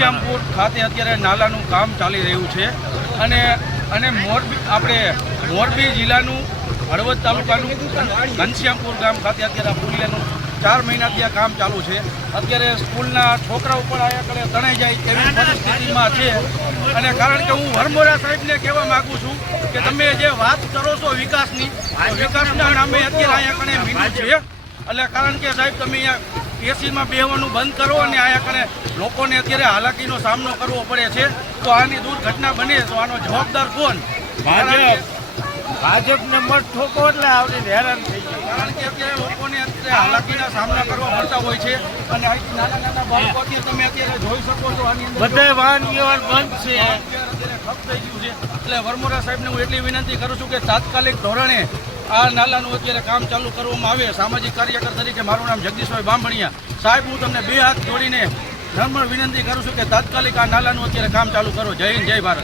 ઘનશ્યામપુર ખાતે અત્યારે નાલાનું કામ ચાલી રહ્યું છે અને મોરબી જિલ્લાનું હળવદ તાલુકાનું ઘનશ્યામપુર ગામ ખાતે અત્યારે પુલિયાનું 4 મહિનાથી આ કામ ચાલુ છે। અત્યારે સ્કૂલના છોકરાઓ પણ આયા કડે તણાઈ જાય એવી પરિસ્થિતિમાં છે અને કારણ કે હું વરમોરા સાહેબને કહેવા માગું છું કે તમે જે વાત કરો છો વિકાસના નામે અત્યારે અહીંયા કણે મીંડું છે એટલે કારણ કે સાહેબ તમે અહીંયા એસીમાં બેહવાનું બંધ કરો અને અહીંયા કણે લોકોને અત્યારે હાલાકીનો સામનો કરવો પડે છે તો આની દુર્ઘટના બને તો આનો જવાબદાર કોણ? ભાજપને મત ઠોકો એટલે આવડી હેરાન થઈ જાય કારણ કે અત્યારે લોકોને અત્યારે હાલાકીના સામના કરવા પડતા હોય છે અને નાના બાળકો અત્યારે તમે અત્યારે જોઈ શકો છો આની અંદર બધા વાહન વ્યવહાર બંધ છે અત્યારે ઠપ થઈ ગયું છે। એટલે વરમોરા સાહેબને હું એટલી વિનંતી કરું છું કે તાત્કાલિક ધોરણે આ નાલાનું અત્યારે કામ ચાલુ કરવામાં આવે। સામાજિક કાર્યકર તરીકે મારું નામ જગદીશભાઈ બામણિયા સાહેબ, હું તમને 2 હાથ જોડીને નમ્ર વિનંતી કરું છું કે તાત્કાલિક આ નાલાનું અત્યારે કામ ચાલુ કરો। જય હિન્દ, જય ભારત।